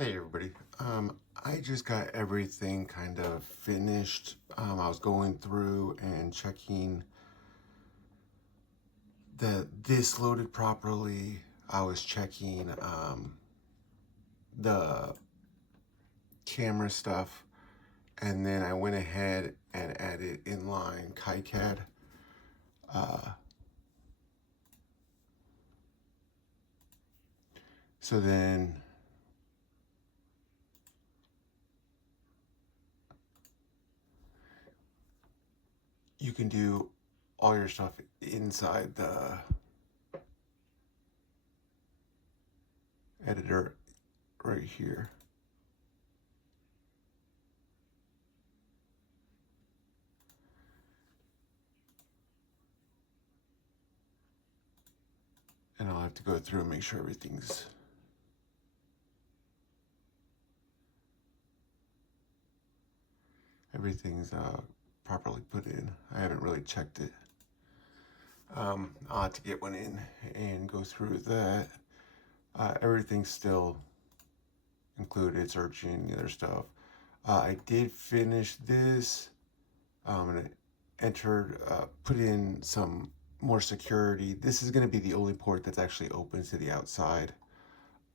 Hey everybody. I just got everything kind of finished. I was going through and checking that this loaded properly. I was checking the camera stuff, and then I went ahead and added inline kicad. So then you can do all your stuff inside the editor right here. And I'll have to go through and make sure everything's properly put in. I haven't really checked it. I'll have to get one in and go through that. Everything's still included, searching the other stuff. I did finish this and I entered, put in some more security. This is going to be the only port that's actually open to the outside.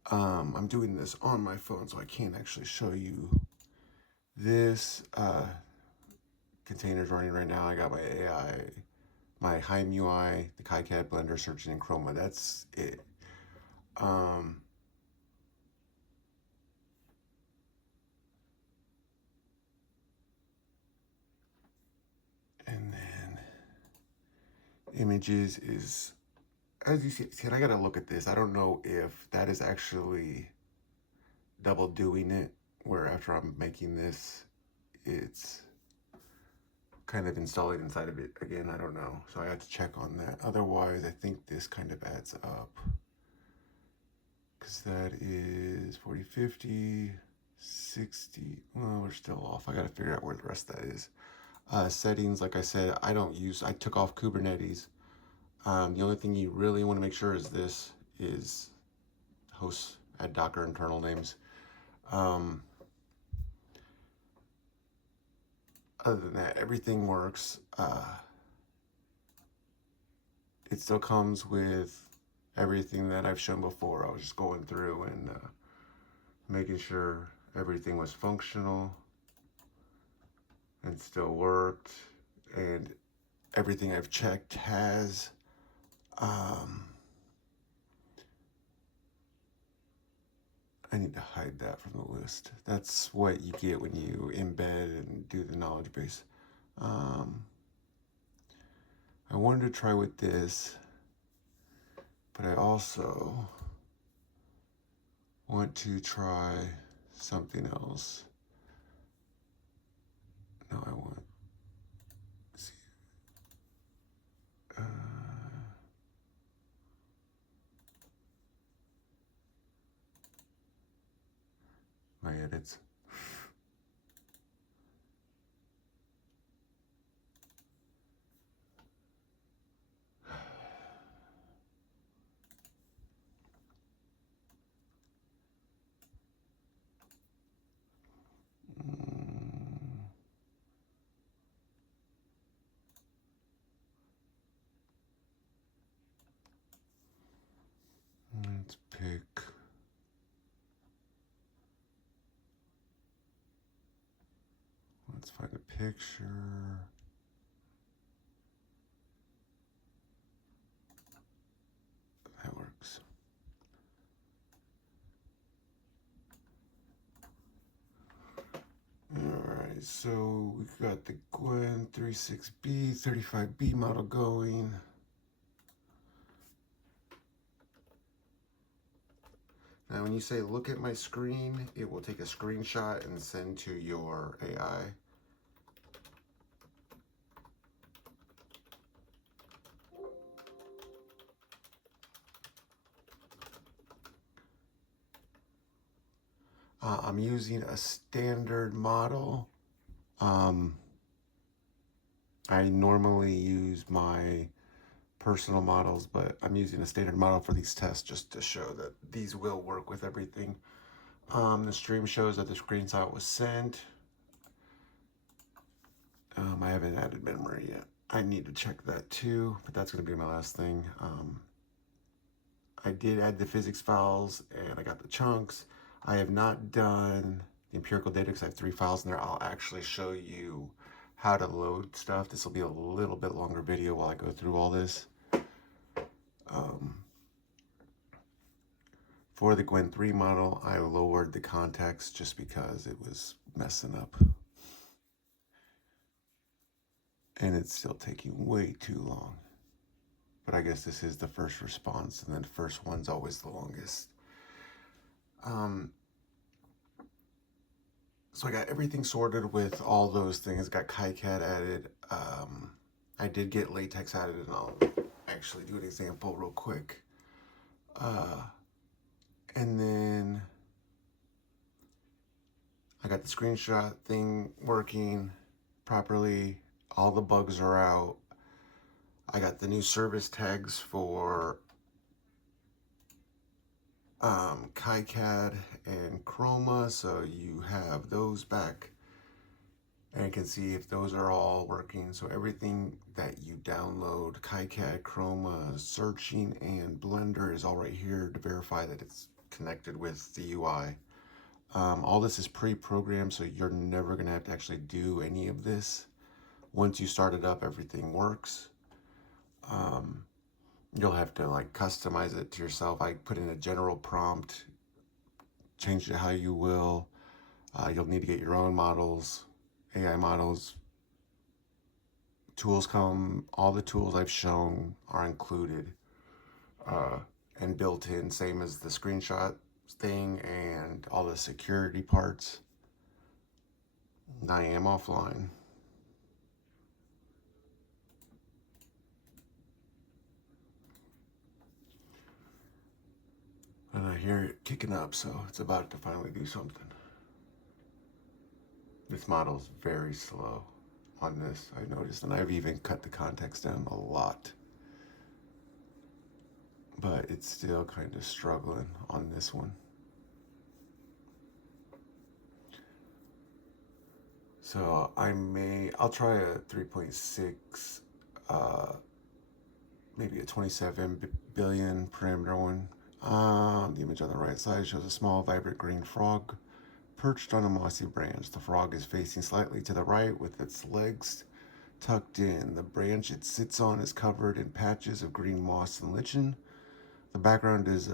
I'm doing this on my phone, so I can't actually show you this. Containers running right now. I got my AI, my HYM UI, the kicad blender, searching in chroma. That's it. And then images is, as you see, I gotta look at this. I don't know if that is actually double doing it, where after I'm making this, it's kind of installing inside of it again. I don't know. So I have to check on that. Otherwise, I think this kind of adds up. Because that is 40, 50, 60. Well, we're still off. I got to figure out where the rest of that is. Settings, like I said, I took off Kubernetes. The only thing you really want to make sure is this is host, add Docker internal names. Other than that, everything works. It still comes with everything that I've shown before. I was just going through and making sure everything was functional and still worked, and everything I've checked has. I need to hide that from the list. That's what you get when you embed and do the knowledge base. I wanted to try with this, but I also want to try something else. No, I want, let's see. My edits. Let's pick. Let's find a picture. That works. Alright, so we've got the Gwen 36B, 35B model going. Now when you say look at my screen, it will take a screenshot and send to your AI. I'm using a standard model. I normally use my personal models, but I'm using a standard model for these tests just to show that these will work with everything. The stream shows that the screenshot was sent. I haven't added memory yet. I need to check that too, but that's going to be my last thing. I did add the physics files and I got the chunks. I have not done the empirical data because I have 3 files in there. I'll actually show you how to load stuff. This will be a little bit longer video while I go through all this. For the HYM3 model, I lowered the context just because it was messing up. And it's still taking way too long. But I guess this is the first response, and then the first one's always the longest. So I got everything sorted with all those things. Got kicad added. I did get latex added, and I'll actually do an example real quick. And then I got the screenshot thing working properly. All the bugs are out. I got the new service tags for kicad and chroma, so you have those back and you can see if those are all working. So everything that you download, kicad, chroma, searching, and blender is all right here to verify that it's connected with the UI. All this is pre-programmed, so you're never going to have to actually do any of this. Once you start it up, everything works. You'll have to like customize it to yourself. I put in a general prompt, change it how you will. You'll need to get your own models, AI models. Tools come, all the tools I've shown are included and built in, same as the screenshot thing and all the security parts. And I am offline. And I hear it kicking up, so it's about to finally do something. This model is very slow on this, I noticed, and I've even cut the context down a lot. But it's still kind of struggling on this one. So I'll try a 3.6, maybe a 27 billion parameter one. The image on the right side shows a small, vibrant green frog perched on a mossy branch. The frog is facing slightly to the right with its legs tucked in. The branch it sits on is covered in patches of green moss and lichen. The background is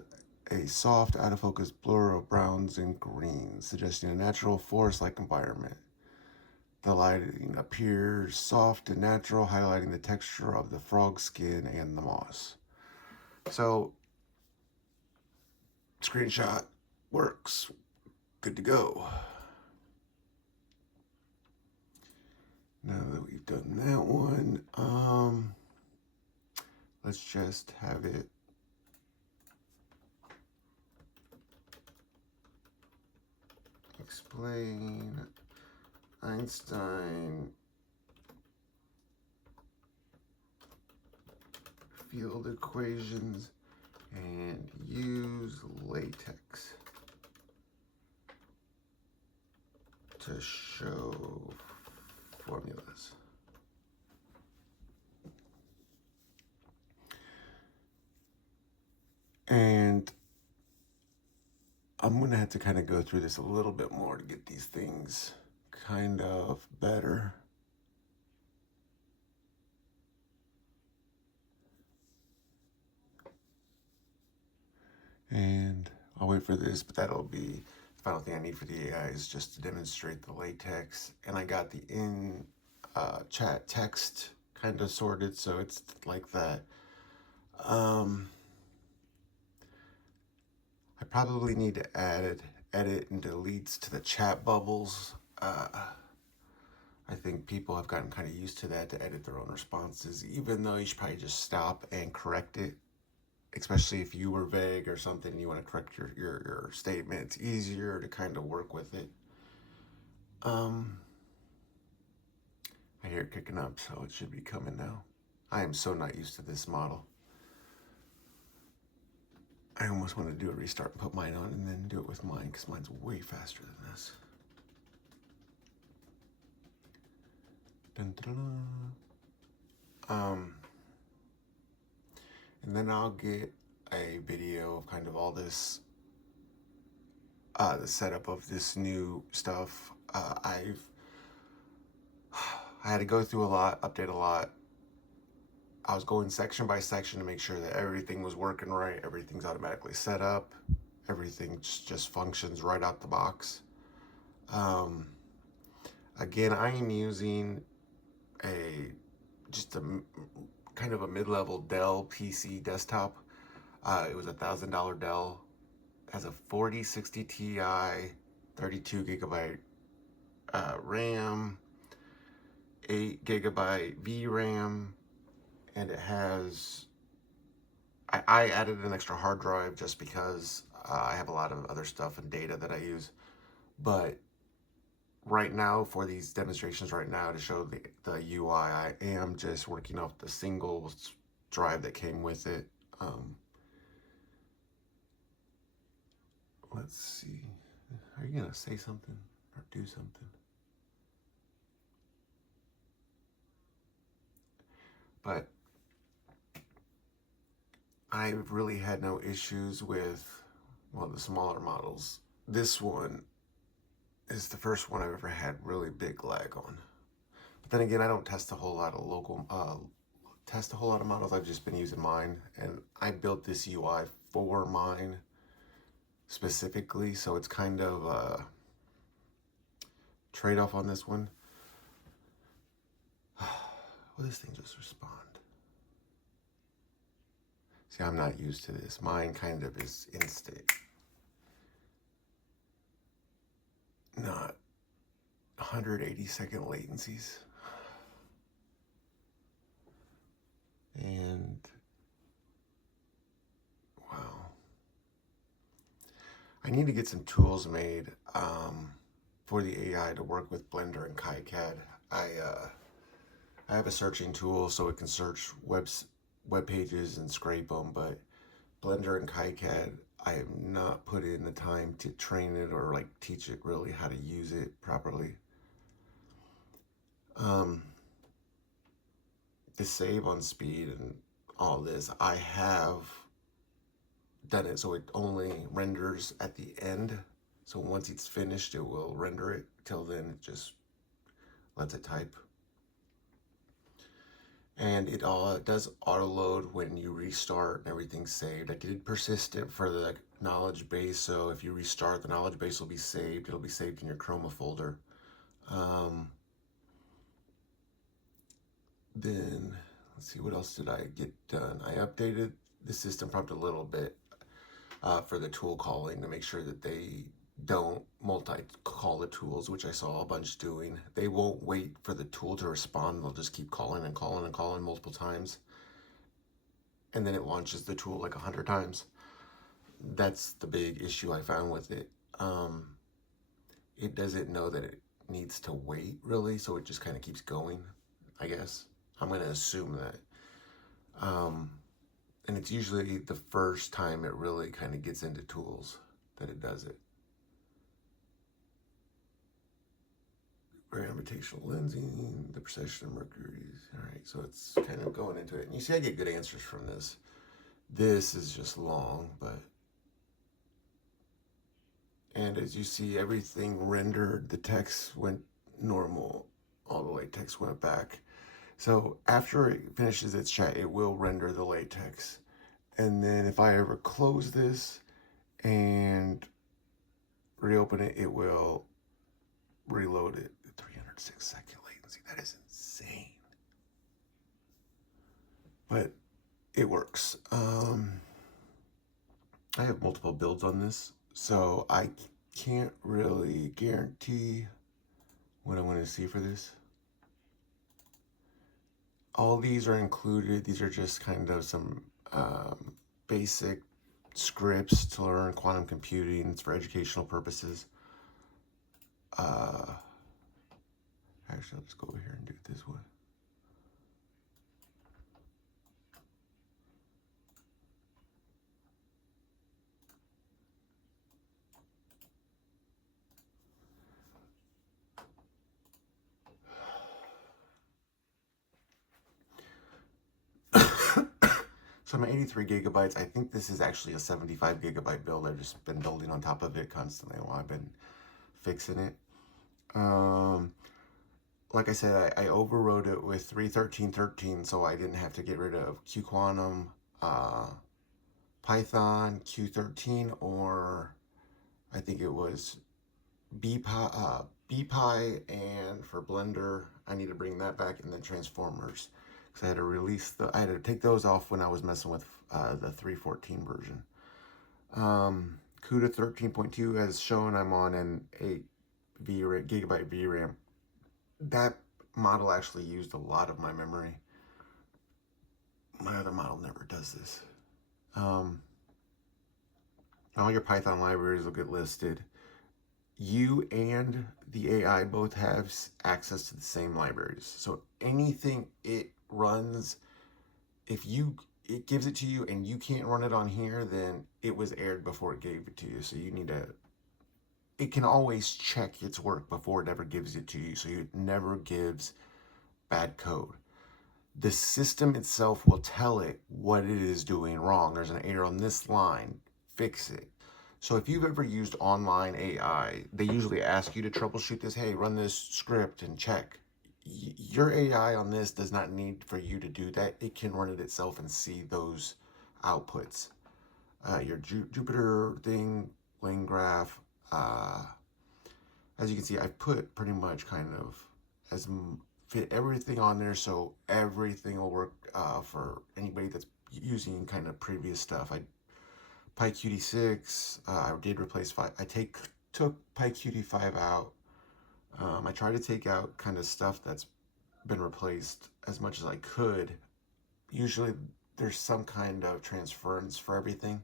a soft, out-of-focus blur of browns and greens, suggesting a natural forest-like environment. The lighting appears soft and natural, highlighting the texture of the frog's skin and the moss. So, screenshot works. Good to go. Now that we've done that one, let's just have it explain Einstein field equations and use latex to show formulas. And I'm going to have to kind of go through this a little bit more to get these things kind of better. And I'll wait for this, but that'll be the final thing I need for the AI is just to demonstrate the latex. And I got the in chat text kind of sorted, so it's like that. I probably need to edit and deletes to the chat bubbles. I think people have gotten kind of used to that, to edit their own responses, even though you should probably just stop and correct it, especially if you were vague or something and you want to correct your statement. It's easier to kind of work with it. I hear it kicking up, so it should be coming now. I am so not used to this model. I almost want to do a restart and put mine on and then do it with mine because mine's way faster than this. Dun, dun, dun. And then I'll get a video of kind of all this, the setup of this new stuff. I had to go through a lot, update a lot. I was going section by section to make sure that everything was working right, everything's automatically set up, everything just functions right out the box. Again, I am using just a kind of a mid-level Dell PC desktop. It was $1,000 Dell. It has a 4060 Ti, 32 gigabyte RAM, 8 gigabyte VRAM, and it has, I added an extra hard drive just because I have a lot of other stuff and data that I use. But right now, for these demonstrations right now to show the UI, I am just working off the single drive that came with it. Let's see. Are you gonna say something or do something? But I've really had no issues with, well, the smaller models. This one is the first one I've ever had really big lag on. But then again, I don't test a whole lot of models. I've just been using mine, and I built this UI for mine specifically, so it's kind of a trade-off on this one. Will this thing just respond? See, I'm not used to this. Mine kind of is instant. Not 180-second latencies. And wow. I need to get some tools made for the AI to work with Blender and kicad. I have a searching tool so it can search web pages and scrape them, but Blender and kicad, I have not put in the time to train it or like teach it really how to use it properly. To save on speed and all this, I have done it so it only renders at the end. So once it's finished, it will render it. Till then, it just lets it type. And it does auto load when you restart and everything's saved. I did persistent for the knowledge base, so if you restart, the knowledge base will be saved. It'll be saved in your chroma folder. Then let's see, what else did I get done? I updated the system prompt a little bit for the tool calling to make sure that they don't multi-call the tools, which I saw a bunch doing. They won't wait for the tool to respond. They'll just keep calling and calling and calling multiple times. And then it launches the tool like 100 times. That's the big issue I found with it. It doesn't know that it needs to wait really, so it just kind of keeps going, I guess. I'm going to assume that. And it's usually the first time it really kind of gets into tools that it does it. Gravitational lensing, the precession of Mercury. All right, so it's kind of going into it. And you see I get good answers from this. This is just long, but... And as you see, everything rendered, the text went normal, all the latex went back. So after it finishes its chat, it will render the latex. And then if I ever close this and reopen it, it will reload it. 306-second latency, that is insane. But it works. I have multiple builds on this, so I can't really guarantee what I'm going to see for this. All these are included. These are just kind of some basic scripts to learn quantum computing. It's for educational purposes. Actually, I'll just go over here and do it this way. So I'm at 83 gigabytes. I think this is actually a 75 gigabyte build. I've just been building on top of it constantly while I've been fixing it. Like I said, I overrode it with 3.13.13, so I didn't have to get rid of QQuantum, Python, Q13, or I think it was BPy, and for Blender, I need to bring that back, and then Transformers, because I had to I had to take those off when I was messing with the 3.14 version. CUDA 13.2, as shown, I'm on an 8 gigabyte VRAM. That model actually used a lot of my memory. My other model never does this. All your Python libraries will get listed. You and the AI both have access to the same libraries. So anything it runs, if it gives it to you and you can't run it on here, then it was aired before it gave it to you. So you need to, it can always check its work before it ever gives it to you. So it never gives bad code. The system itself will tell it what it is doing wrong. There's an error on this line, fix it. So if you've ever used online AI, they usually ask you to troubleshoot this. Hey, run this script and check. Your AI on this does not need for you to do that. It can run it itself and see those outputs. Your Jupyter thing, lane graph. As you can see, I've put pretty much kind of fit everything on there, so everything will work for anybody that's using kind of previous stuff. PyQt6, I did replace 5. I took PyQt5 out. I tried to take out kind of stuff that's been replaced as much as I could. Usually there's some kind of transference for everything,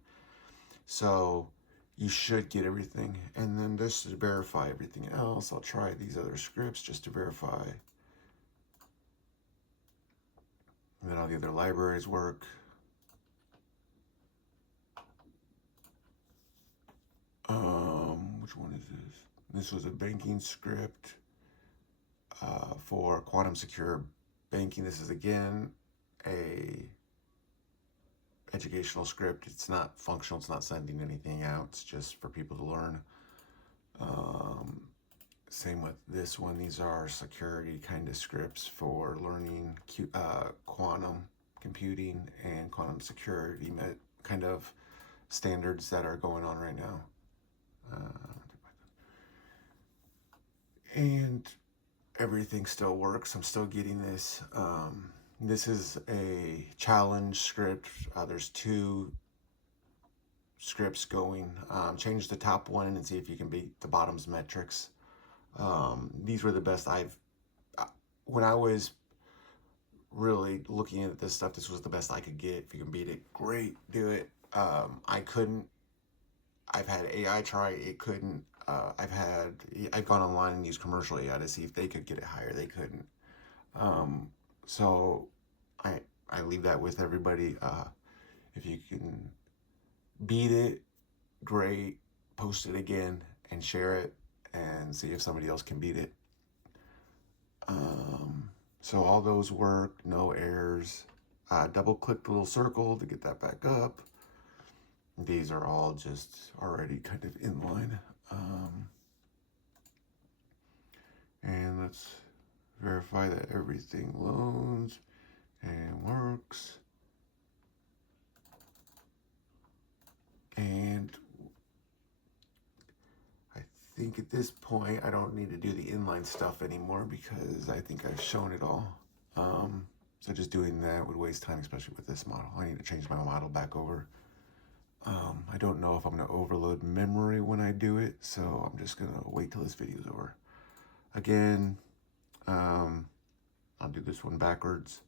so you should get everything. And then just to verify everything else, I'll try these other scripts just to verify. And then all the other libraries work. Which one is this? This was a banking script for quantum secure banking. This is again a educational script. It's not functional. It's not sending anything out. It's just for people to learn. Same with this one. These are security kind of scripts for learning quantum computing and quantum security kind of standards that are going on right now. And everything still works. I'm still getting this. This is a challenge script. There's 2 scripts going. Change the top one and see if you can beat the bottom's metrics. These were the best when I was really looking at this stuff, this was the best I could get. If you can beat it, great, do it. I couldn't. I've had AI try, it couldn't. I've gone online and used commercial AI to see if they could get it higher. They couldn't. So I leave that with everybody. If you can beat it, great. Post it again and share it and see if somebody else can beat it. So all those work, no errors. Double click the little circle to get that back up. These are all just already kind of inline. And let's verify that everything loads and works. And I think at this point I don't need to do the inline stuff anymore because I think I've shown it all. So just doing that would waste time, especially with this model. I need to change my model back over. I don't know if I'm going to overload memory when I do it, so I'm just going to wait till this video is over. Again, I'll do this one backwards,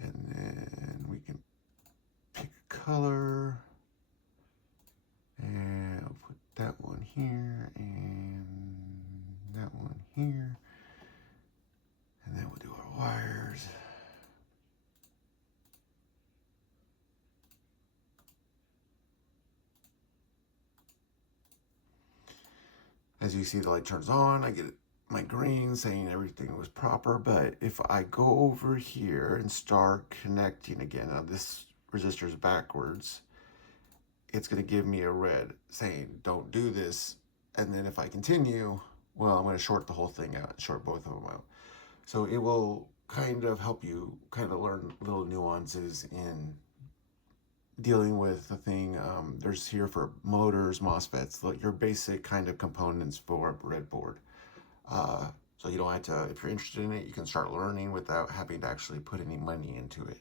and then we can pick a color, and I'll put that one here, and that one here, and then we'll do our wires. As you see, the light turns on, I get my green saying everything was proper, but if I go over here and start connecting again, now this resistors backwards, it's going to give me a red saying, don't do this. And then if I continue, well, I'm going to short the whole thing out, short both of them out. So it will kind of help you kind of learn little nuances in dealing with the thing. There's here for motors, MOSFETs, like your basic kind of components for a breadboard. So you don't have to, if you're interested in it, you can start learning without having to actually put any money into it.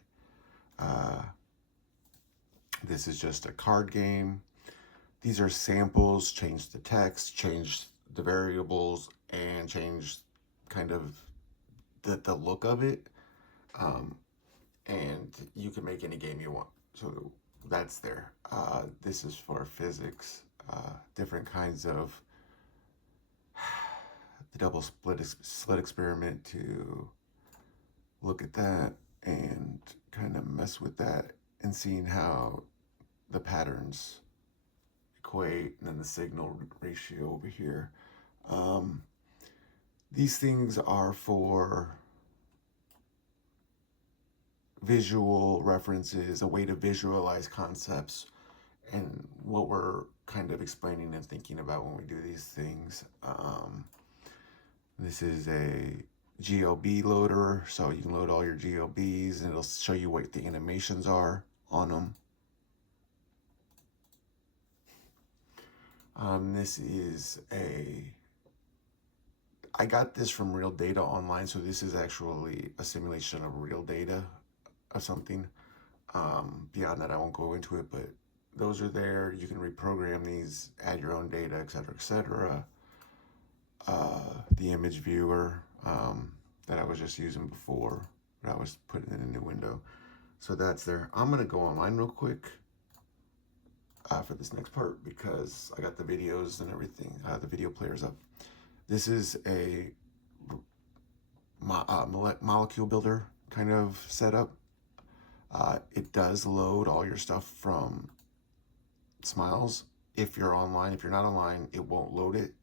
This is just a card game. These are samples, change the text, change the variables, and change kind of the look of it. And you can make any game you want. So that's there. This is for physics, different kinds of the double slit experiment to look at that and kind of mess with that and seeing how the patterns equate, and then the signal ratio over here. These things are for visual references, a way to visualize concepts and what we're kind of explaining and thinking about when we do these things. This is a GLB loader, so you can load all your GLBs and it'll show you what the animations are on them. This is I got this from Real Data Online, so this is actually a simulation of real data of something. Beyond that, I won't go into it, but those are there. You can reprogram these, add your own data, etc., etc. The image viewer that I was just using before, but I was putting in a new window. So that's there. I'm gonna go online real quick for this next part because I got the videos and everything, the video players up. This is a molecule builder kind of setup. It does load all your stuff from Smiles. If you're online, if you're not online, it won't load it,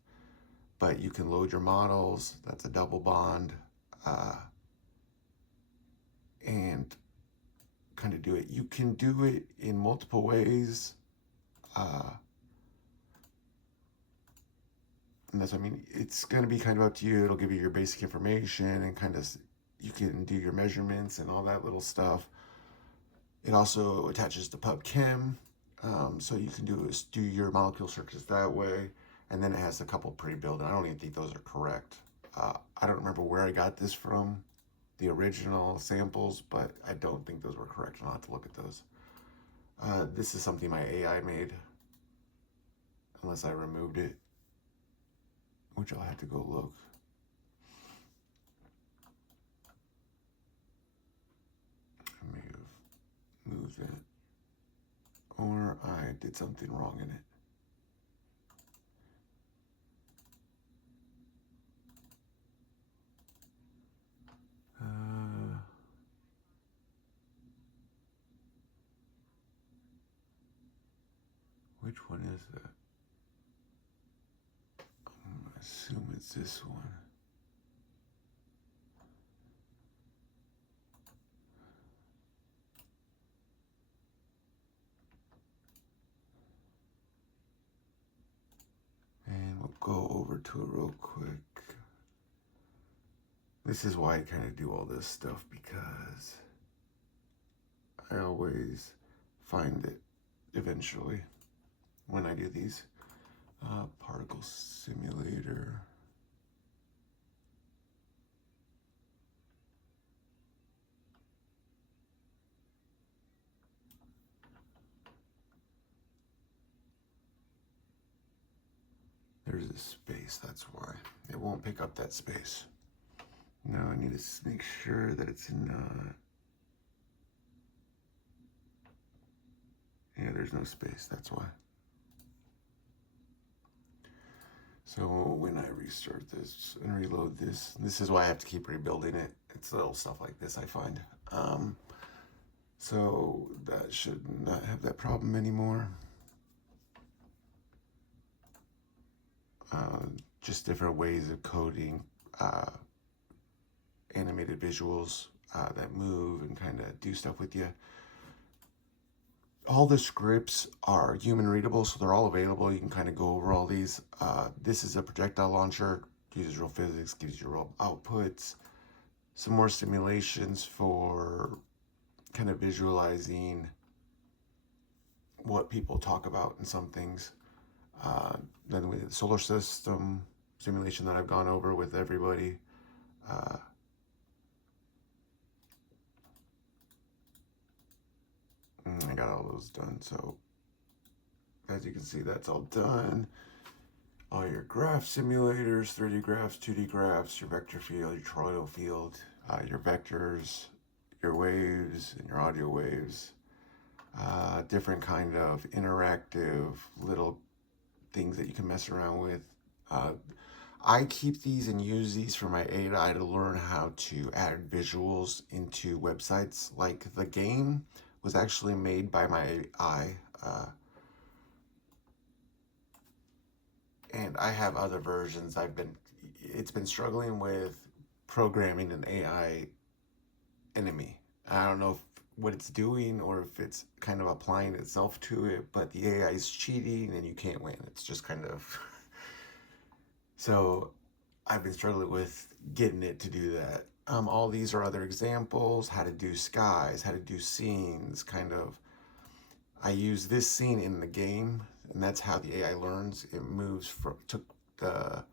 but you can load your models. That's a double bond, and kind of do it. You can do it in multiple ways. And that's what I mean. It's going to be kind of up to you. It'll give you your basic information and kind of, you can do your measurements and all that little stuff. It also attaches to PubChem, so you can do your molecule circuits that way. And then it has a couple pre-built, and I don't even think those are correct. I don't remember where I got this from, the original samples, but I don't think those were correct. I'll have to look at those. This is something my AI made, unless I removed it, which I'll have to go look. I may have moved it, or I did something wrong in it. Which one is that? I'm gonna assume it's this one. And we'll go over to it real quick. This is why I kind of do all this stuff, because I always find it eventually when I do these. Particle simulator. There's a space, that's why. It won't pick up that space. Now I need to make sure that it's in, yeah, there's no space, that's why. So when I restart this and reload this, this is why I have to keep rebuilding it. It's little stuff like this I find. So that should not have that problem anymore. Just different ways of coding animated visuals that move and kind of do stuff with you. all the scripts are human readable, so they're all available. You can kind of go over all these. This is a projectile launcher, uses real physics, gives you real outputs. Some more simulations for kind of visualizing what people talk about in some things. Then with the solar system simulation that I've gone over with everybody. I got all those done. So as you can see, that's all done. All your graph simulators, 3D graphs, 2D graphs, your vector field, your toroidal field, your vectors, your waves, and your audio waves. Different kind of interactive little things that you can mess around with. I keep these and use these for my AI to learn how to add visuals into websites. Like the game was actually made by my AI. And I have other versions. It's been struggling with programming an AI enemy. I don't know what it's doing or if it's kind of applying itself to it, but the AI is cheating and you can't win. It's just kind of so I've been struggling with getting it to do that. All these are other examples, how to do skies, how to do scenes, kind of. I use this scene in the game, and that's how the AI learns. It moves from, took the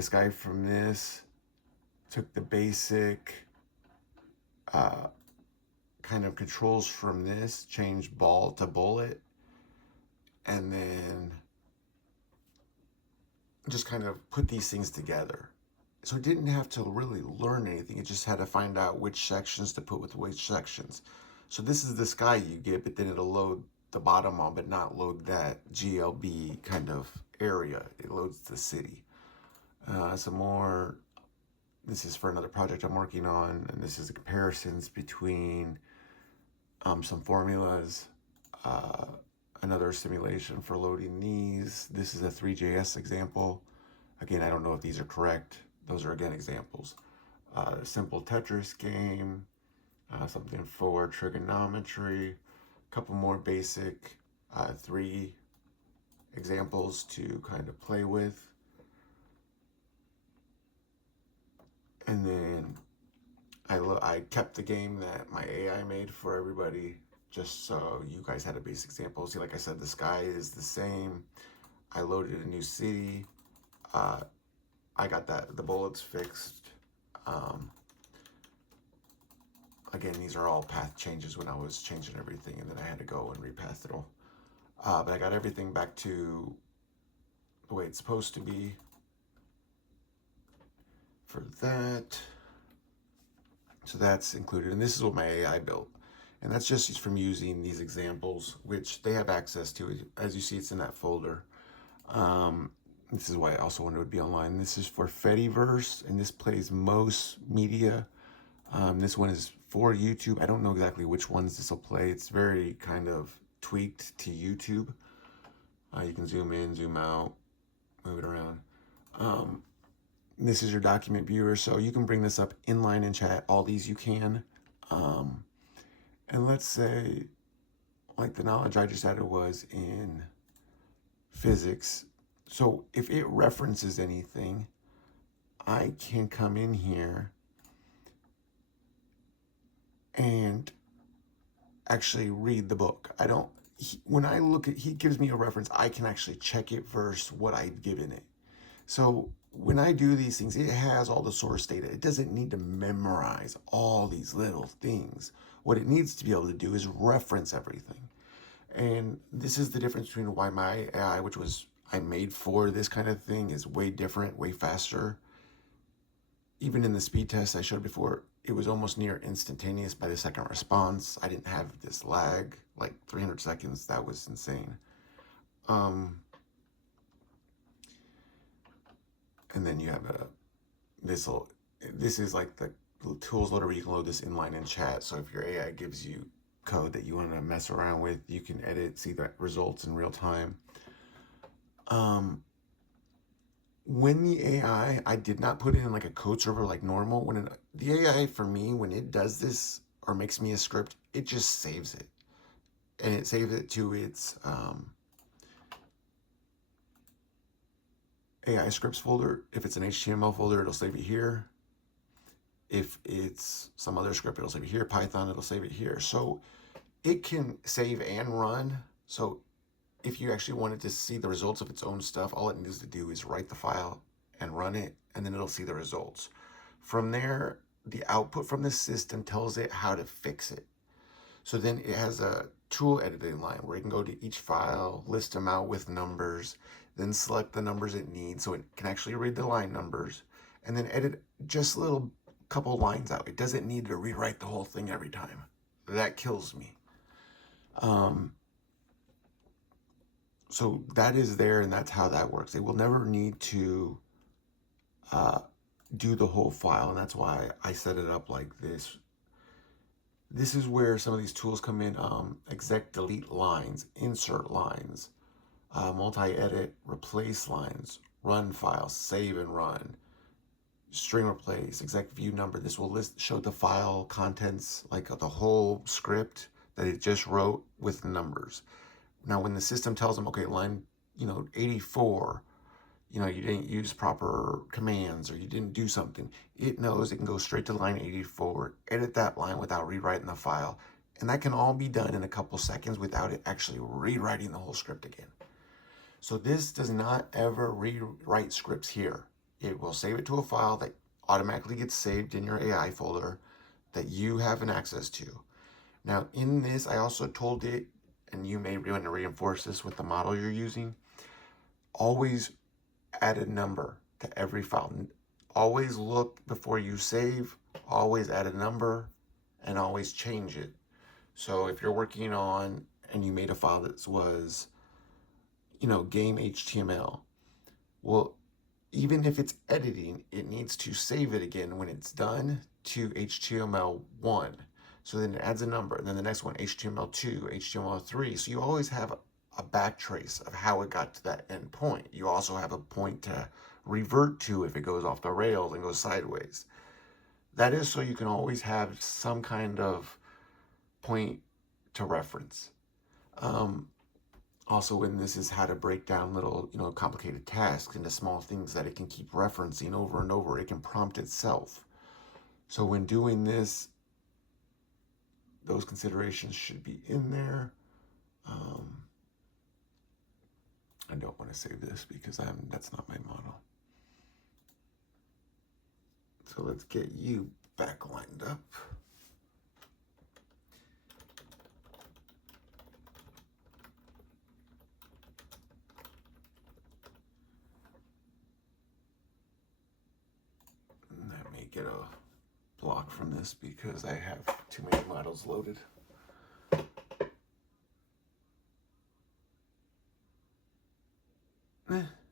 sky from this, took the basic kind of controls from this, changed ball to bullet, and then just kind of put these things together. So it didn't have to really learn anything. It just had to find out which sections to put with which sections. So this is the sky you get, but then it'll load the bottom on, but not load that GLB kind of area. It loads the city. Some more, this is for another project I'm working on, and this is the comparisons between some formulas, another simulation for loading these. This is a 3JS example. Again, I don't know if these are correct. Those are, again, examples. Simple Tetris game, something for trigonometry, a couple more basic 3 examples to kind of play with. And then I kept the game that my AI made for everybody, just so you guys had a basic example. See, like I said, the sky is the same. I loaded a new city. I got the bullets fixed. Again, these are all path changes when I was changing everything, and then I had to go and repath it all. But I got everything back to the way it's supposed to be for that. So that's included, and this is what my AI built. And that's just from using these examples, which they have access to. As you see, it's in that folder. This is why I also wanted it to be online. This is for Fediverse, and this plays most media. This one is for YouTube. I don't know exactly which ones this will play. It's very kind of tweaked to YouTube. You can zoom in, zoom out, move it around. This is your document viewer, so you can bring this up inline in chat. All these you can. And let's say, like the knowledge I just added was in physics. So if it references anything, I can come in here and actually read the book. When I look at, he gives me a reference, I can actually check it versus what I've given it. So when I do these things, it has all the source data. It doesn't need to memorize all these little things. What it needs to be able to do is reference everything. And this is the difference between why my AI, which was I made for this kind of thing, is way different, way faster. Even in the speed test I showed before, it was almost near instantaneous by the second response. I didn't have this lag, like 300 seconds. That was insane. And then you have this is like the tools loader where you can load this inline in chat. So if your AI gives you code that you want to mess around with, you can edit, see the results in real time. When the AI, I did not put it in like a code server like normal. The AI for me, when it does this, or makes me a script, it just saves it. And it saves it to its AI scripts folder. If it's an HTML folder, it'll save it here. If it's some other script, it'll save it here. Python, it'll save it here. So it can save and run. So if you actually wanted to see the results of its own stuff, all it needs to do is write the file and run it, and then it'll see the results. From there, the output from the system tells it how to fix it. So then it has a tool editing line where you can go to each file, list them out with numbers, then select the numbers it needs so it can actually read the line numbers, and then edit just a little couple lines out. It doesn't need to rewrite the whole thing every time. That kills me. So that is there, and that's how that works. They will never need to do the whole file, and that's why I set it up like this. This is where some of these tools come in. Exec delete lines, insert lines, multi-edit, replace lines, run files, save and run, string replace, exec view number. This will show the file contents, like the whole script that it just wrote with numbers. Now, when the system tells them, okay, line 84, you didn't use proper commands or you didn't do something, it knows it can go straight to line 84, edit that line without rewriting the file. And that can all be done in a couple seconds without it actually rewriting the whole script again. So this does not ever rewrite scripts here. It will save it to a file that automatically gets saved in your AI folder that you have an access to. Now in this, I also told it, and you may want to reinforce this with the model you're using, always add a number to every file. Always look before you save, always add a number, and always change it. So if you're working on, and you made a file that was, game HTML, well, even if it's editing, it needs to save it again when it's done to HTML1. So then it adds a number, and then the next one, HTML2, HTML3. So you always have a backtrace of how it got to that end point. You also have a point to revert to if it goes off the rails and goes sideways. That is so you can always have some kind of point to reference. Also, in this is how to break down little, complicated tasks into small things that it can keep referencing over and over. It can prompt itself. So when doing this, those considerations should be in there. I don't want to save this because that's not my model. So let's get you back lined up. Let me get a block from this because I have too many models loaded.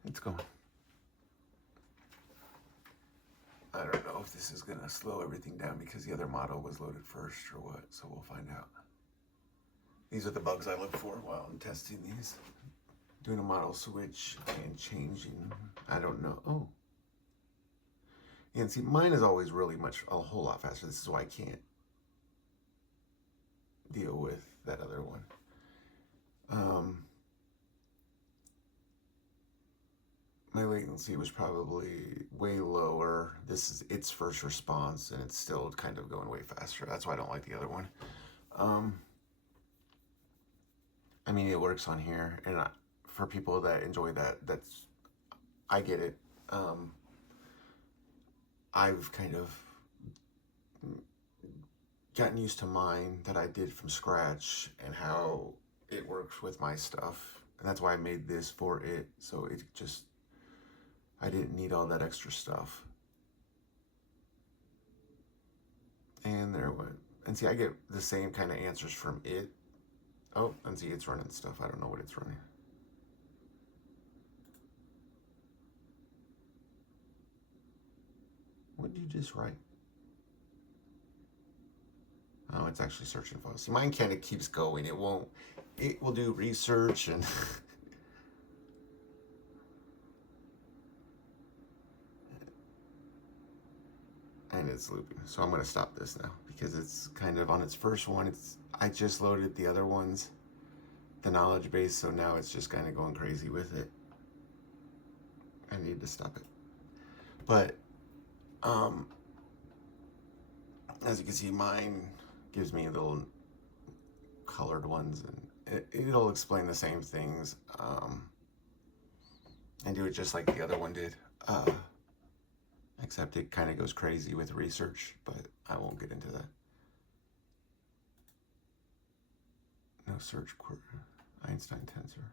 It's going. I don't know if this is going to slow everything down because the other model was loaded first or what, so we'll find out. These are the bugs I look for while I'm testing these. Doing a model switch and changing, I don't know. Oh. And see, mine is always really a whole lot faster. This is why I can't deal with that other one. My latency was probably way lower. This is its first response, and it's still kind of going way faster. That's why I don't like the other one. I mean, it works on here, and for people that enjoy that, I get it. I've kind of gotten used to mine that I did from scratch and how it works with my stuff. And that's why I made this for it. So I didn't need all that extra stuff. And there it went. And see, I get the same kind of answers from it. Oh, and see, it's running stuff. I don't know what it's running. What did you just write? Oh, it's actually searching files. See, mine kind of keeps going. It will do research and and it's looping. So I'm gonna stop this now because it's kind of on its first one. I just loaded the other ones, the knowledge base, so now it's just kind of going crazy with it. I need to stop it. But as you can see, mine gives me little colored ones, and it'll explain the same things and do it just like the other one did. Except it kind of goes crazy with research, but I won't get into that. No search query, Einstein tensor.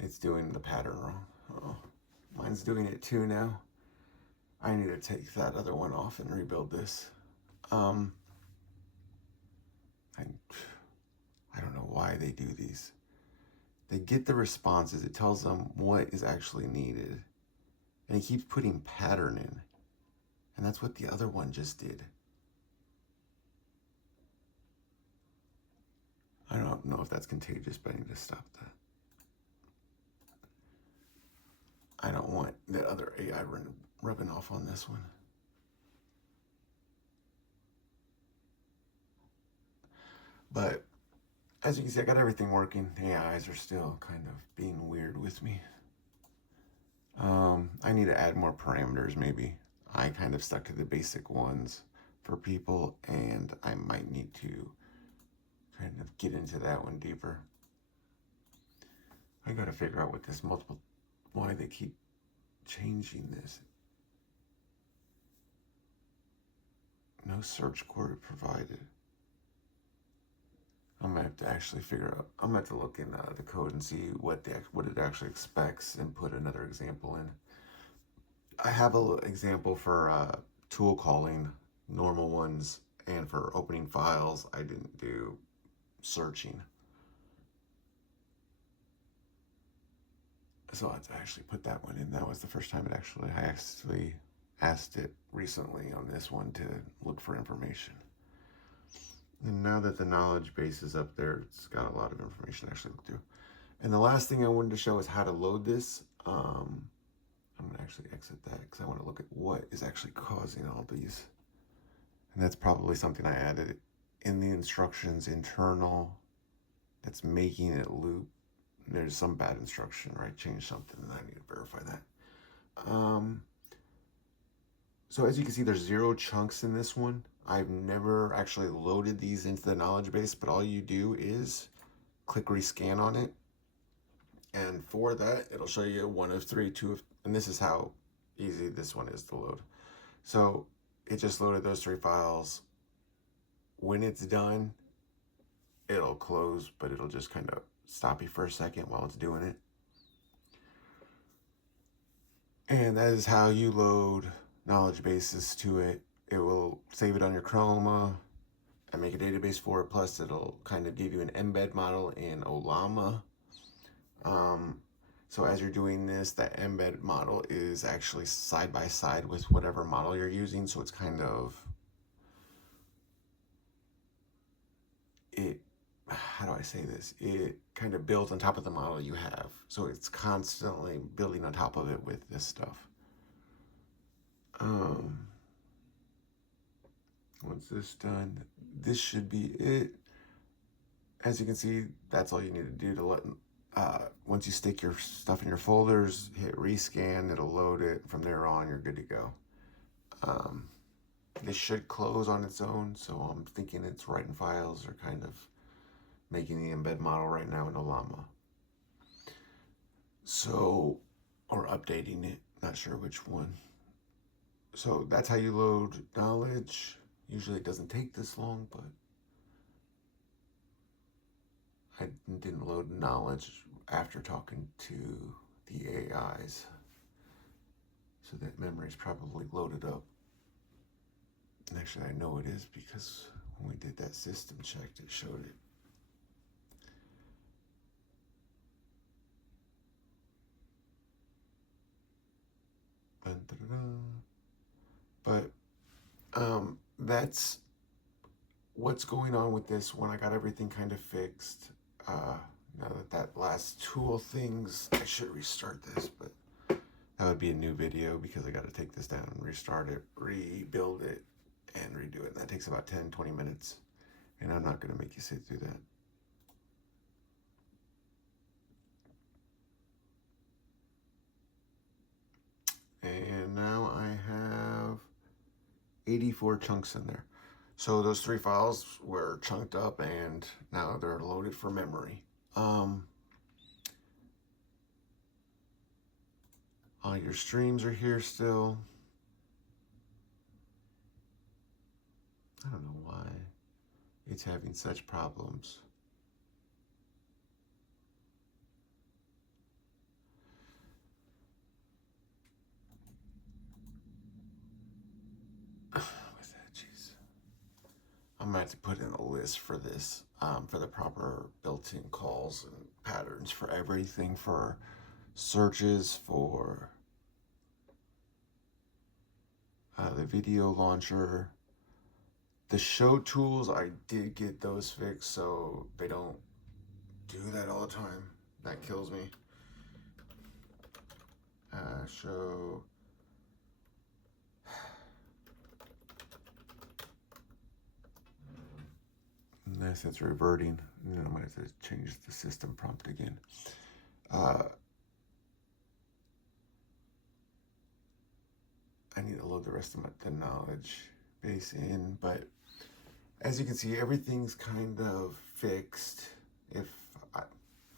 It's doing the pattern wrong. Oh, mine's doing it too now. I need to take that other one off and rebuild this. I don't know why they do these. They get the responses. It tells them what is actually needed. And it keeps putting pattern in. And that's what the other one just did. I don't know if that's contagious, but I need to stop that. I don't want the other AI rubbing off on this one. But as you can see, I got everything working. The AIs are still kind of being weird with me. I need to add more parameters maybe. I kind of stuck to the basic ones for people, and I might need to kind of get into that one deeper. I gotta figure out what this why they keep changing this. No search query provided. I'm gonna have to actually figure out. I'm gonna have to look in the code and see what it actually expects and put another example in. I have an example for tool calling, normal ones, and for opening files. I didn't do searching, so I had to actually put that one in. That was the first time I actually asked it recently on this one to look for information. And now that the knowledge base is up there, it's got a lot of information to actually look through. And the last thing I wanted to show is how to load this. I'm gonna actually exit that because I want to look at what is actually causing all these. And that's probably something I added in the instructions internal that's making it loop. There's some bad instruction, right? Change something, and I need to verify that. So as you can see, there's 0 chunks in this one. I've never actually loaded these into the knowledge base, but all you do is click rescan on it. And for that, it'll show you 1 of 3, 2 of, and this is how easy this one is to load. So it just loaded those 3 files. When it's done, it'll close, but it'll just kind of stop you for a second while it's doing it. And that is how you load knowledge bases to it. It will save it on your chroma and make a database for it. Plus, it'll kind of give you an embed model in Ollama. So as you're doing this, that embed model is actually side by side with whatever model you're using. So it's kind of, how do I say this? It kind of builds on top of the model you have. So it's constantly building on top of it with this stuff. Once this done, this should be it. As you can see, that's all you need to do to let, once you stick your stuff in your folders, hit rescan, it'll load it. From there on, you're good to go. This should close on its own, so I'm thinking it's writing files or kind of making the embed model right now in Ollama. So, or updating it, not sure which one. So that's how you load knowledge. Usually it doesn't take this long, but I didn't load knowledge after talking to the AIs. So that memory is probably loaded up. And actually I know it is because when we did that system check, it showed it. But that's what's going on with this one. I got everything kind of fixed. Now that last tool things, I should restart this, but that would be a new video because I got to take this down and restart it, rebuild it, and redo it. And that takes about 10-20 minutes. And I'm not going to make you sit through that. And now I have 84 chunks in there. So those 3 files were chunked up and now they're loaded for memory. All your streams are here still. I don't know why it's having such problems. What's that? Jeez. I'm gonna have to put in a list for this, for the proper built-in calls and patterns for everything, for searches, for the video launcher. The show tools, I did get those fixed, so they don't do that all the time. That kills me. Show. Unless it's reverting, and then I'm going to have to change the system prompt again. I need to load the rest of the knowledge base in, but as you can see, everything's kind of fixed.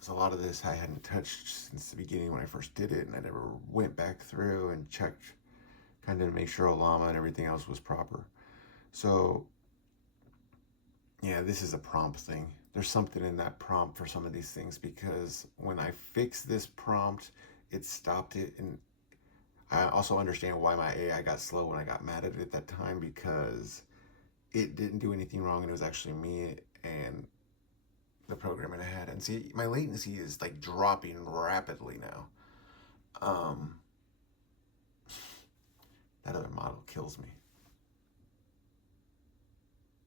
So a lot of this I hadn't touched since the beginning when I first did it, and I never went back through and checked kind of to make sure Olama and everything else was proper. So yeah, this is a prompt thing. There's something in that prompt for some of these things, because when I fixed this prompt, it stopped it. And I also understand why my AI got slow when I got mad at it at that time, because it didn't do anything wrong and it was actually me and the programming I had. And see, my latency is like dropping rapidly now. That other model kills me.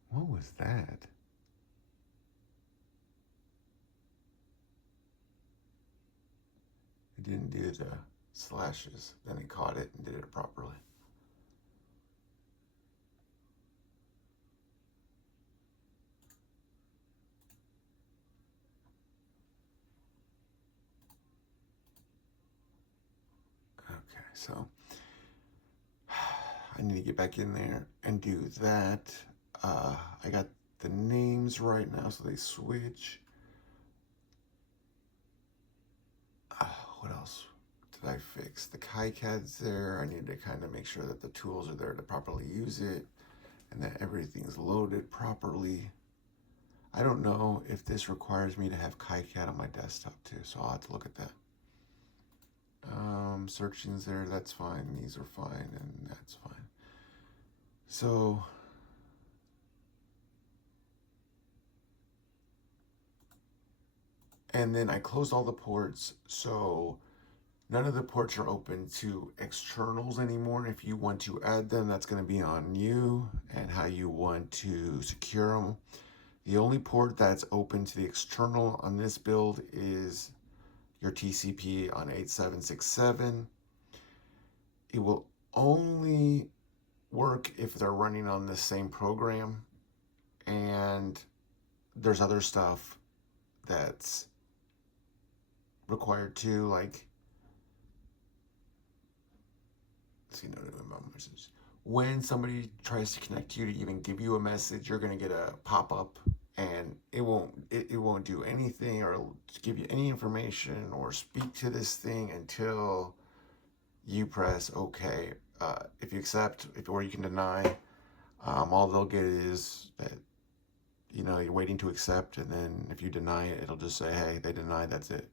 What was that? It didn't do the slashes. Then it caught it and did it properly. Okay, so I need to get back in there and do that. I got the names right now, so they switch. What else did I fix? The kicad's there. I need to kind of make sure that the tools are there to properly use it and that everything's loaded properly. I don't know if this requires me to have kicad on my desktop too, so I'll have to look at that. Searching's there, that's fine. These are fine, and that's fine. So and then I closed all the ports, so none of the ports are open to externals anymore. If you want to add them, that's going to be on you and how you want to secure them. The only port that's open to the external on this build is your TCP on 8767. It will only work if they're running on the same program, and there's other stuff that's required too, like when somebody tries to connect to you to even give you a message, you're going to get a pop-up, and it won't do anything or give you any information or speak to this thing until you press OK. If you accept, or you can deny, all they'll get is that you're waiting to accept, and then if you deny it, it'll just say, hey, they denied, that's it.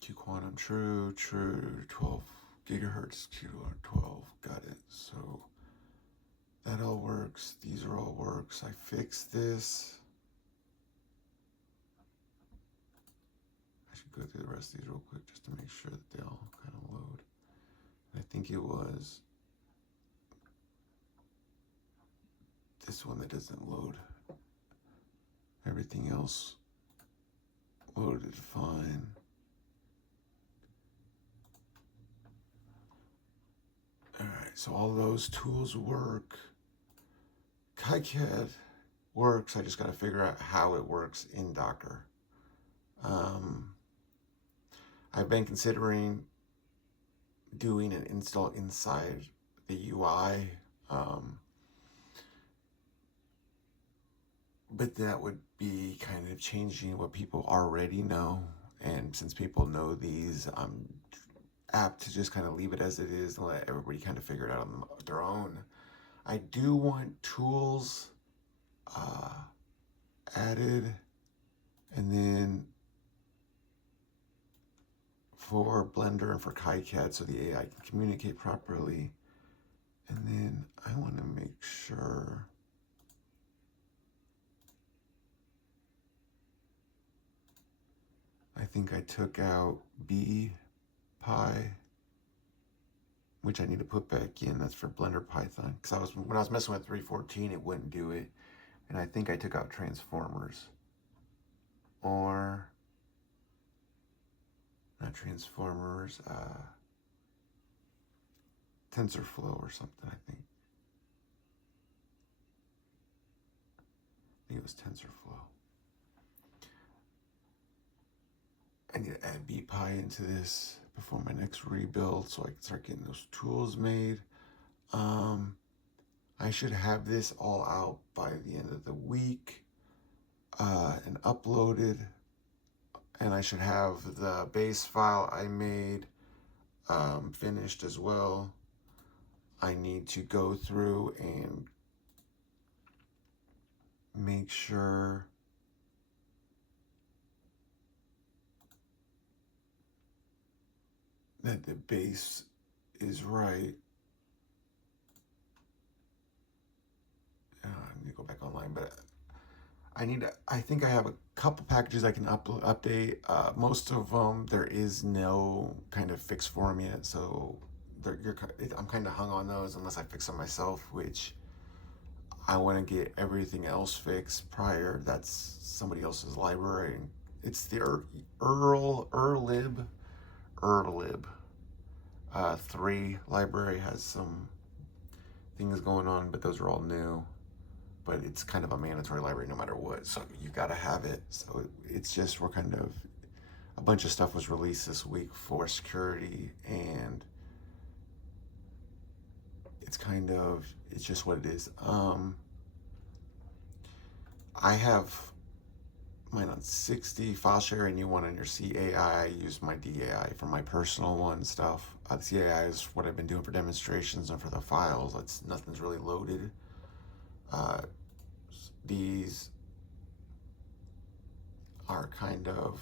Q quantum true, 12 gigahertz, Q12, got it. So that all works. These are all works. I fixed this. I should go through the rest of these real quick just to make sure that they all kind of load. I think it was this one that doesn't load. Everything else loaded fine. All right, so all those tools work. KiCad works. I just got to figure out how it works in Docker. I've been considering doing an install inside the UI, but that would be kind of changing what people already know. And since people know these, I'm apt to just kind of leave it as it is and let everybody kind of figure it out on their own. I do want tools added, and then for Blender and for KiCad so the AI can communicate properly. And then I want to make sure I think I took out BPy, which I need to put back in. That's for Blender Python. Because when I was messing with 3.14, it wouldn't do it. And I think I took out transformers. Or not transformers, TensorFlow or something, I think. I think it was TensorFlow. I need to add BPy into this before my next rebuild so I can start getting those tools made. I should have this all out by the end of the week and uploaded. And I should have the base file I made finished as well. I need to go through and make sure that the base is right. I need to go back online, but I think I have a couple packages I can update. Most of them, there is no kind of fix for them yet, so I'm kind of hung on those unless I fix them myself, which I want to get everything else fixed prior. That's somebody else's library. It's the Erlib 3 library has some things going on, but those are all new. But it's kind of a mandatory library no matter what, so you got to have it. So it's just a bunch of stuff was released this week for security, and it's just what it is. I have mine on 60 file share, and you want on your CAI. I use my DAI for my personal one stuff. The CAI is what I've been doing for demonstrations and for the files. Nothing's really loaded. These are kind of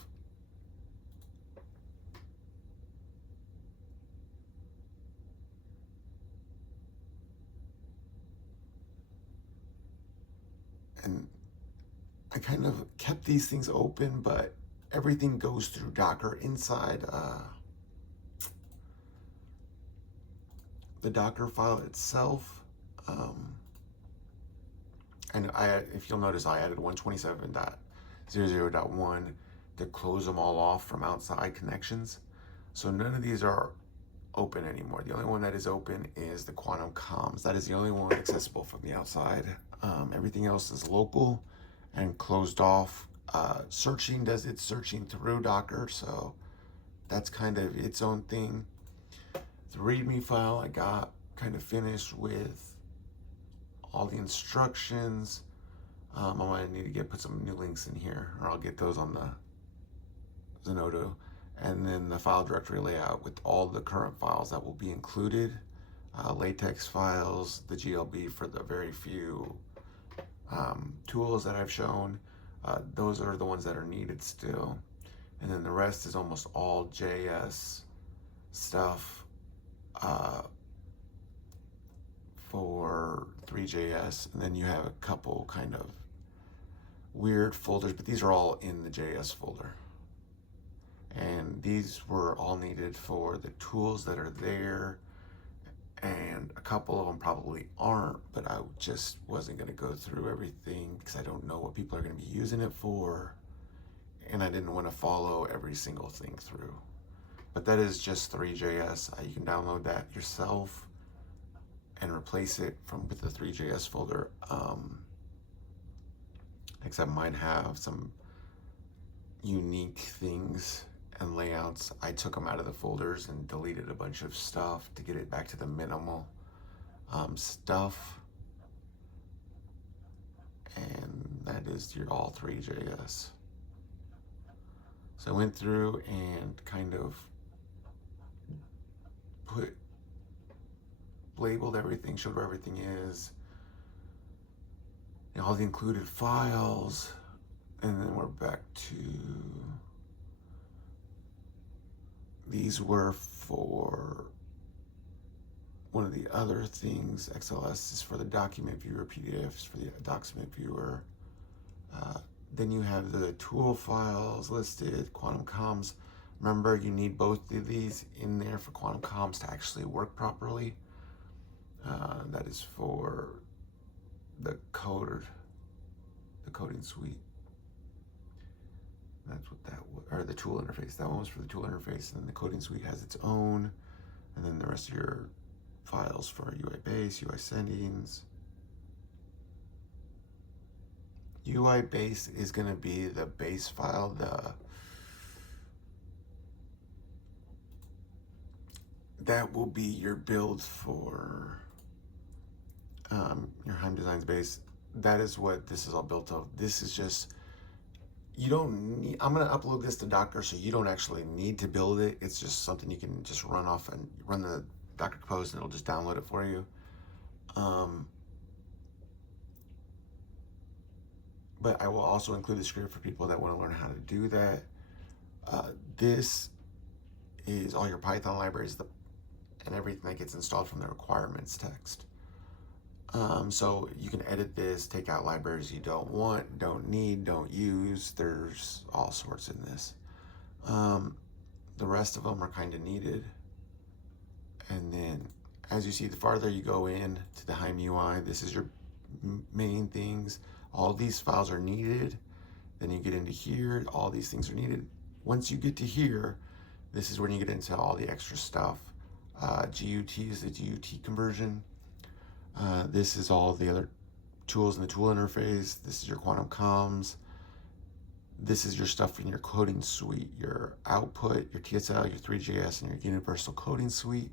and I kind of kept these things open, but everything goes through Docker inside the Docker file itself. And if you'll notice, I added 127.00.1 to close them all off from outside connections. So none of these are open anymore. The only one that is open is the Quantum Comms. That is the only one accessible from the outside. Everything else is local and closed off. Searching does its searching through Docker, so that's kind of its own thing. The README file I got kind of finished with all the instructions. I might need to put some new links in here, or I'll get those on the Zenodo. And then the file directory layout with all the current files that will be included. Latex files, the GLB for the very few tools that I've shown. Those are the ones that are needed still. And then the rest is almost all JS stuff for 3JS. And then you have a couple kind of weird folders, but these are all in the JS folder. And these were all needed for the tools that are there, and a couple of them probably aren't, but I just wasn't going to go through everything because I don't know what people are going to be using it for. and I didn't want to follow every single thing through. But that is just Three.js. You can download that yourself and replace it with the Three.js folder. Except mine have some unique things and layouts. I took them out of the folders and deleted a bunch of stuff to get it back to the minimal stuff. And that is your all Three.js. So I went through and kind of labeled everything, showed where everything is, and all the included files, and then we're back to, these were for one of the other things. XLS is for the document viewer, PDFs for the document viewer. Then you have the tool files listed, quantum comms. Remember, you need both of these in there for quantum comms to actually work properly. That is for the coding suite. That's what that was, or the tool interface. That one was for the tool interface, and then the coding suite has its own, and then the rest of your files for UI base, UI settings. UI base is going to be the base file, that will be your build for your HYM Designs base. That is what this is all built of. This is just, you don't need, I'm going to upload this to Docker, so you don't actually need to build it. It's just something you can just run off and run the Docker compose, and it'll just download it for you. But I will also include the script for people that want to learn how to do that. This is all your Python libraries and everything that gets installed from the requirements text. So you can edit this, take out libraries you don't want, don't need, don't use. There's all sorts in this. The rest of them are kind of needed. And then as you see, the farther you go in to the HYM UI, this is your main things. All these files are needed. Then you get into here, all these things are needed. Once you get to here, this is when you get into all the extra stuff. GUT is the GUT conversion. This is all the other tools in the tool interface. This is your quantum comms. This is your stuff in your coding suite, your output, your TSL, your Three.js, and your universal coding suite.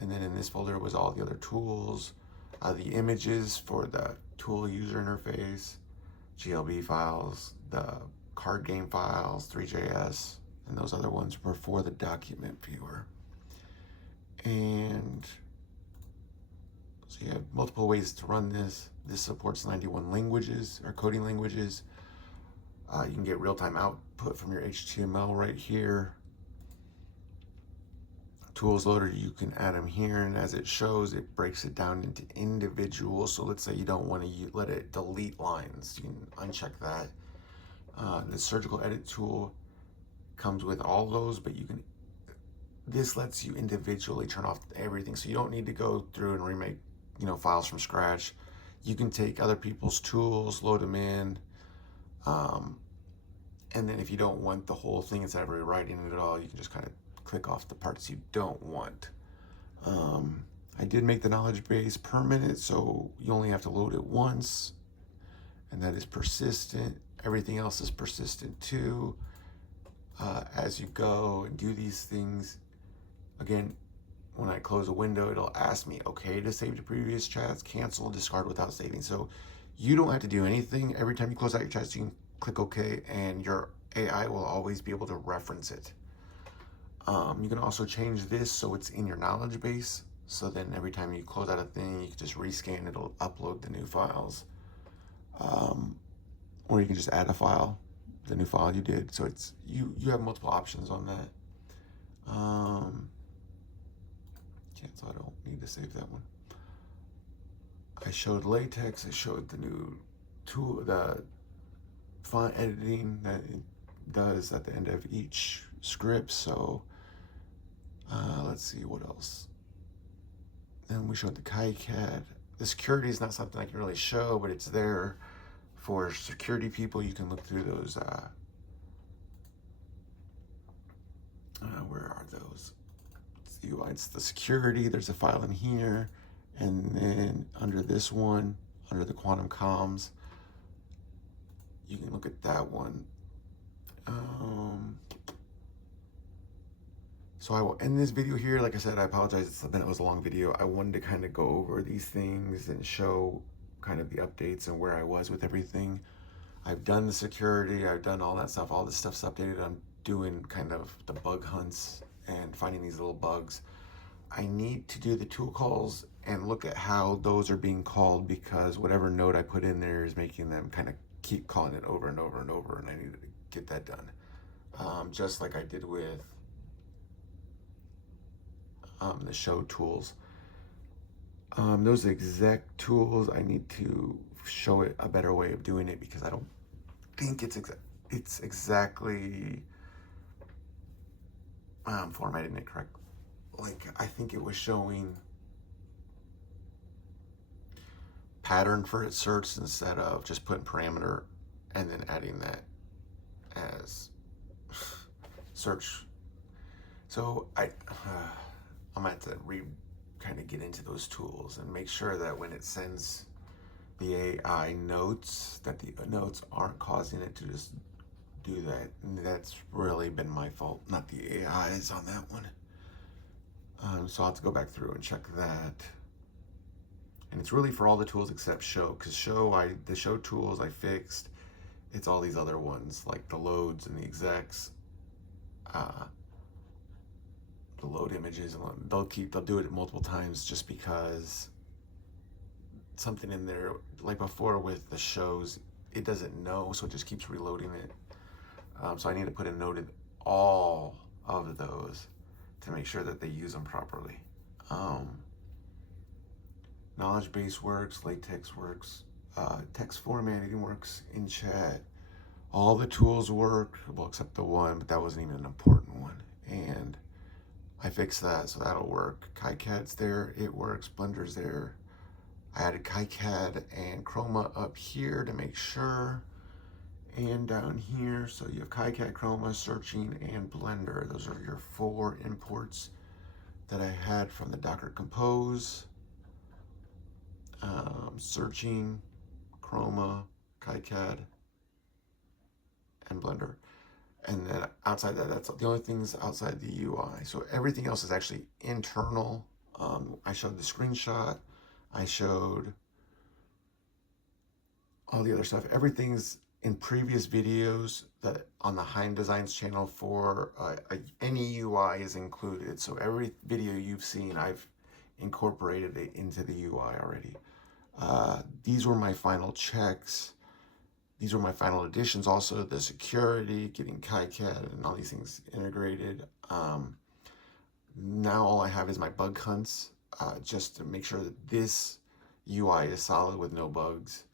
And then in this folder was all the other tools, the images for the tool user interface, GLB files, the card game files, Three.js, and those other ones were for the document viewer. And so you have multiple ways to run this. This supports 91 languages or coding languages. You can get real-time output from your HTML right here. Tools loader, you can add them here, and as it shows, it breaks it down into individual. So let's say you don't want to let it delete lines. You can uncheck that. The surgical edit tool comes with all those, but you can, this lets you individually turn off everything. So you don't need to go through and remake, files from scratch. You can take other people's tools, load them in, and then if you don't want the whole thing instead of rewriting it at all, you can just kind of click off the parts you don't want. I did make the knowledge base permanent, so you only have to load it once, and that is persistent. Everything else is persistent too. As you go and do these things, again, when I close a window, it'll ask me, okay, to save to previous chats, cancel, discard without saving. So you don't have to do anything. Every time you close out your chats, you can click OK, and your AI will always be able to reference it. You can also change this so it's in your knowledge base. So then every time you close out a thing, you can just rescan, it'll upload the new files. Or you can just add a file, the new file you did. So it's you have multiple options on that. Cancel, I don't need to save that one. I showed Latex, I showed the new tool, the font editing that it does at the end of each script. So let's see what else. Then we showed the kicad. The security is not something I can really show, but it's there for security people. You can look through those those. It's the UI, it's the security, there's a file in here, and then under this one, under the quantum comms, you can look at that one. So I will end this video here. Like I said, I apologize, it was a long video. I wanted to kind of go over these things and show kind of the updates and where I was with everything. I've done the security, I've done all that stuff, all this stuff's updated. I'm doing kind of the bug hunts and finding these little bugs. I need to do the tool calls and look at how those are being called, because whatever node I put in there is making them kind of keep calling it over and over and over, and I need to get that done. Just like I did with the show tools. Those exact tools, I need to show it a better way of doing it, because I don't think it's exactly formatting it correct. Like, I think it was showing pattern for its search instead of just putting parameter and then adding that as search. So I'm gonna have to kind of get into those tools and make sure that when it sends the AI notes, that the notes aren't causing it to just do that. And that's really been my fault, not the AI's on that one. So I'll have to go back through and check that. And it's really for all the tools except show, because the show tools I fixed. It's all these other ones like the loads and the execs, the load images, and they'll do it multiple times just because something in there, like before with the shows, it doesn't know, so it just keeps reloading it. So I need to put a note in all of those to make sure that they use them properly. Knowledge base works, latex works, text formatting works, in chat. All the tools work, well, except the one, but that wasn't even an important one. And I fixed that, so that'll work. KiCad's there, it works. Blender's there. I added KiCad and chroma up here to make sure. And down here, so you have KiCad, chroma, searching, and Blender. Those are your 4 imports that I had from the Docker Compose. Searching, chroma, KiCad, and Blender. And then outside that, that's the only things outside the UI. So everything else is actually internal. I showed the screenshot. I showed all the other stuff. Everything's in previous videos that on the HYM Designs channel for any UI is included. So every video you've seen, I've incorporated it into the UI already. These were my final checks. These were my final additions. Also the security, getting KiCad and all these things integrated. Now all I have is my bug hunts, just to make sure that this UI is solid with no bugs.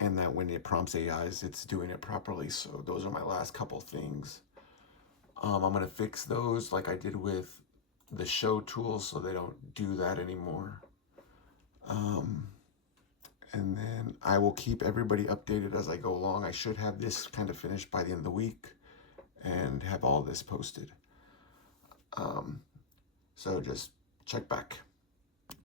And that when it prompts AIs, it's doing it properly. So those are my last couple things. I'm gonna fix those like I did with the show tools, so they don't do that anymore. And then I will keep everybody updated as I go along. I should have this kind of finished by the end of the week and have all this posted. So just check back.